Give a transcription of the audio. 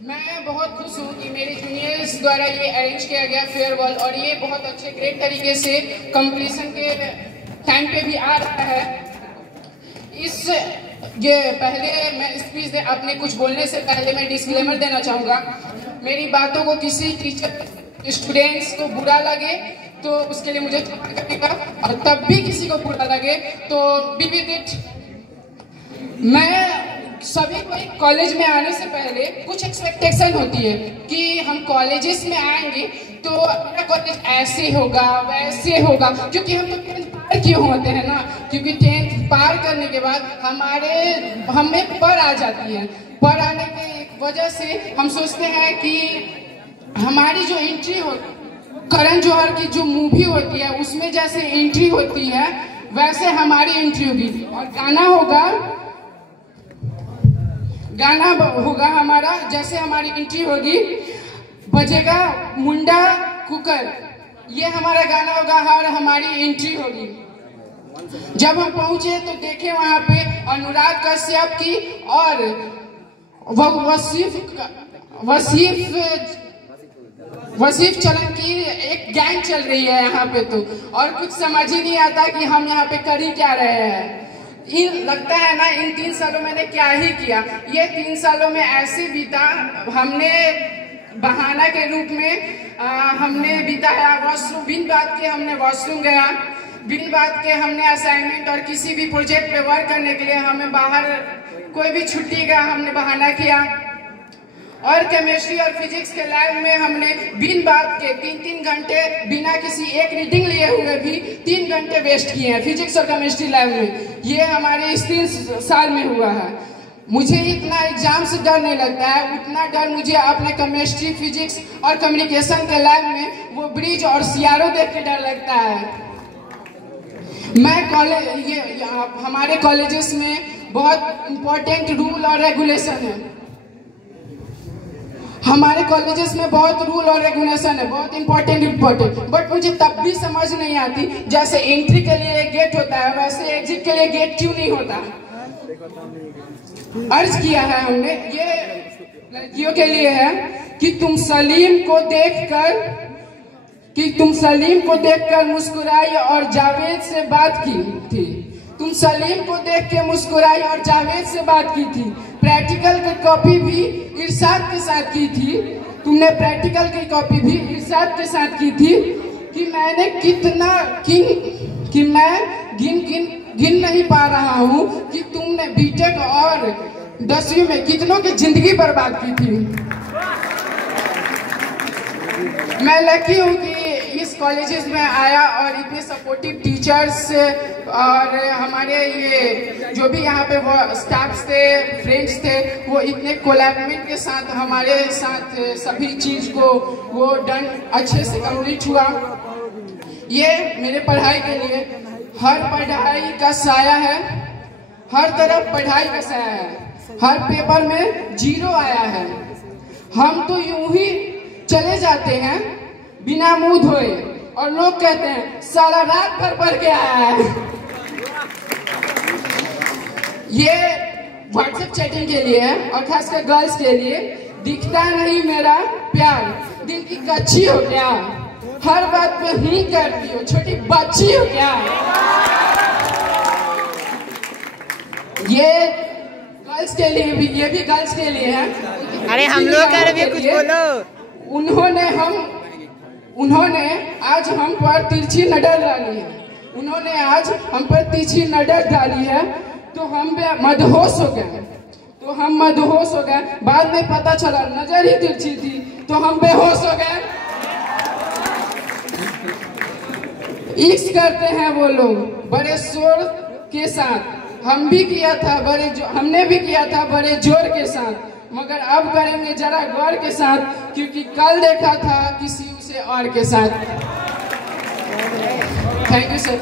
मैं बहुत खुश हूँ कि मेरे जूनियर्स द्वारा ये अरेंज किया गया फेयरवेल और ये बहुत अच्छे ग्रेट तरीके से कंप्लीशन के टाइम पे भी आ रहा है। ये पहले मैं स्पीच दे अपने कुछ बोलने से पहले मैं डिस्क्लेमर देना चाहूँगा। मेरी बातों को किसी टीचर स्टूडेंट्स को बुरा लगे तो उसके लिए मुझे क्षमा करिएगा, और तब भी किसी को बुरा लगे तो बी विद इट। मैं सभी को कॉलेज में आने से पहले कुछ एक्सपेक्टेशन होती है कि हम कॉलेजेस में आएंगे तो मेरा कॉलेज ऐसे होगा वैसे होगा, क्योंकि हम तो 10th पार किए होते हैं ना। क्योंकि 10th पार करने के बाद हमें पर आ जाती है। पर आने की वजह से हम सोचते हैं कि हमारी जो एंट्री होती, करण जौहर की जो मूवी होती है उसमें जैसे एंट्री होती है वैसे हमारी एंट्री होगी, और गाना होगा हमारा जैसे हमारी एंट्री होगी। बजेगा मुंडा कुकर, ये हमारा गाना होगा और हमारी एंट्री होगी। जब हम पहुंचे तो देखे वहां पे अनुराग कश्यप की और वसीफ चलन की एक गैंग चल रही है यहाँ पे, तो और कुछ समझ ही नहीं आता कि हम यहाँ पे कर ही क्या रहे हैं। लगता है ना इन 3 सालों मैंने क्या ही किया। ये 3 सालों में ऐसे बीता, हमने बहाना के रूप में हमने बिताया। वॉशरूम बिन बात के हमने वॉशरूम गया, बिन बात के हमने असाइनमेंट और किसी भी प्रोजेक्ट पे वर्क करने के लिए हमें बाहर कोई भी छुट्टी का हमने बहाना किया। और केमिस्ट्री और फिजिक्स के लैब में हमने बिन बात के 3-3 घंटे बिना किसी एक रीडिंग लिए हुए भी 3 घंटे वेस्ट किए हैं फिजिक्स और केमिस्ट्री लैब में। ये हमारे इस 3 साल में हुआ है। मुझे इतना एग्जाम से डर नहीं लगता है, उतना डर मुझे अपने केमिस्ट्री फिजिक्स और कम्युनिकेशन के लैब में वो ब्रिज और सीआरओ देख के डर लगता है। हमारे कॉलेजेस में बहुत इम्पोर्टेंट रूल और रेगुलेशन है। हमारे कॉलेजेस में बहुत रूल और रेगुलेशन है, बहुत इम्पोर्टेंट। बट मुझे तब भी समझ नहीं आती, जैसे एंट्री के लिए एक गेट होता है वैसे एग्जिट के लिए गेट क्यों नहीं होता। अर्ज किया है हमने, ये लड़कियों के लिए है कि तुम सलीम को देखकर मुस्कुराई और जावेद से बात की थी। तुम सलीम को देख के मुस्कुराई और जावेद से बात की थी। प्रैक्टिकल की कॉपी भी इरशाद के साथ की थी। तुमने प्रैक्टिकल की कॉपी भी इरशाद के साथ की थी। कि मैंने कितना कि मैं गिन नहीं पा रहा हूँ कि तुमने बीटेक और 10वीं में कितनों की जिंदगी बर्बाद की थी। मैं लकी हूँ कि इस कॉलेजेस में आया और इतने सपोर्टिव टीचर्स और हमारे ये जो भी यहाँ पे वो स्टाफ्स थे, फ्रेंड्स थे, वो इतने कोलैबोरेट के साथ हमारे साथ सभी चीज को वो डन अच्छे से कंप्लीट हुआ। ये मेरे पढ़ाई के लिए हर पढ़ाई का साया है, हर तरफ पढ़ाई का साया है। हर पेपर में 0 आया है। हम तो यूं ही चले जाते हैं बिना मुंह धोए और लोग कहते हैं साला रात भर पढ़ के आया है। ये व्हाट्सएप चैटिंग के लिए है और खासकर गर्ल्स के लिए। दिखता नहीं मेरा प्यार, दिल की कच्ची हो क्या, हर बात पे ही करती हो, छोटी बच्ची हो क्या। ये गर्ल्स के लिए भी, ये भी गर्ल्स के लिए है। अरे हम लोग कर भी कुछ बोलो। उन्होंने आज हम पर तिरछी नजर डाली है। उन्होंने आज हम पर तिरछी नजर डाली है तो हम मदहोश हो गए। बाद में पता चला नजर ही तिरछी थी तो हम बेहोश हो गए। इश्क करते हैं वो लोग बड़े शोर के साथ, हमने भी किया था बड़े जोर के साथ, मगर अब करेंगे जरा गौर के साथ, क्योंकि कल देखा था किसी उसे और के साथ। Thank you sir.